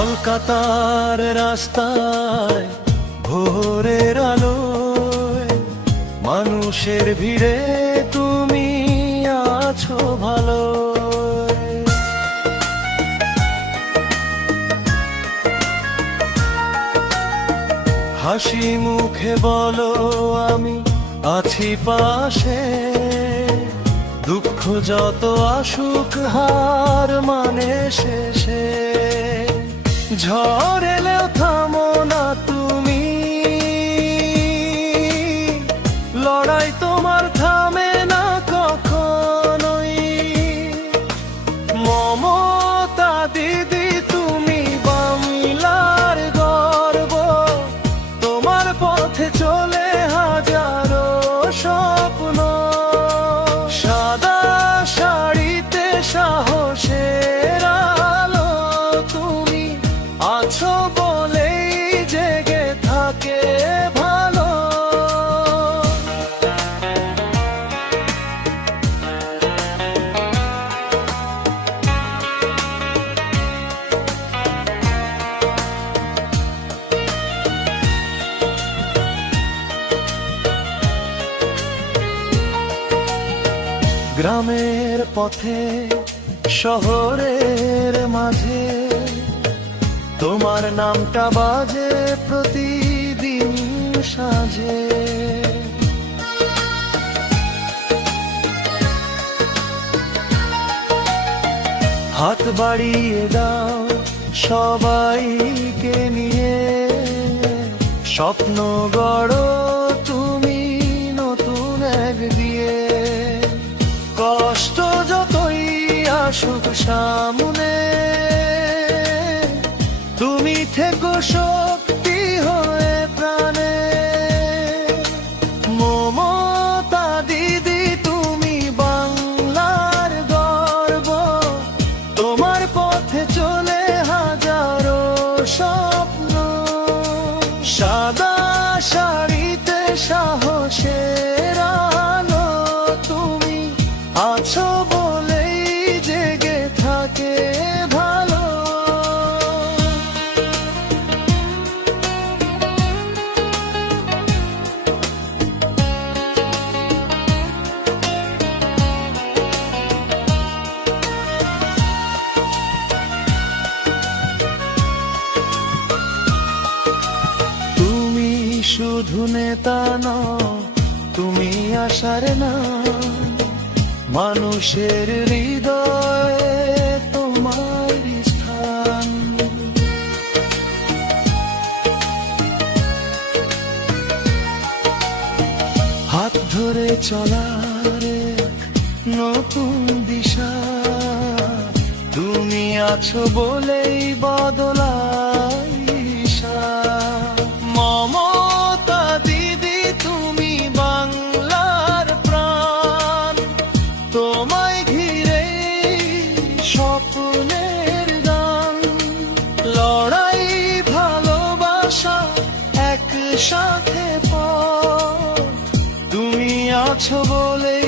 কলকাতার রাস্তায় ভোরের আলোয় মানুষের ভিড়ে তুমি আছো ভালো। হাসি মুখে বলো আমি আছি পাশে, দুঃখ যত আসুক হার মানে শেষে। ঝড় এলেও থামো না তুমি, লড়াই তোমার থামে না কখনোই। মমতা দিদি তুমি বাংলার গর্ব, তোমার পথে চলে হাজারো স্বপ্ন। সাদা শাড়িতে সাহসের আলো, তুমি আছো বলেই জেগে থাকে ভালো। গ্রামের পথে শহরের মাঝে তোমার নামটা বাজে প্রতিদিন সাঁঝে। হাত বাড়িয়ে দাও সবাইকে নিয়ে, স্বপ্ন গড়ো তুমি নতুন এক দিয়ে। কষ্ট যতই আসুক সামনে, তুমি থেকো শক্তি হয়ে প্রাণে। মমতা দিদি তুমি বাংলার গর্ব, তোমার পথে চলে হাজারো স্বপ্ন। সাদা শাড়িতে সাহসের আলো, তুমি আছো বলেই জেগে থাকে ভালো। তুমি শুধু নেতা নও, তুমি আশার না, মানুষের হৃদয়ে তোমার স্থান। হাত ধরে চলার এক নতুন দিশা, তুমি আছো বলেই বদলায় দিশা। মমতা দিদি তুমি বাংলার প্রাণ, তোমায় ঘিরে স্বপ্নের গান। লড়াই ভালোবাসা একসাথে পথ, তুমি আছো বলে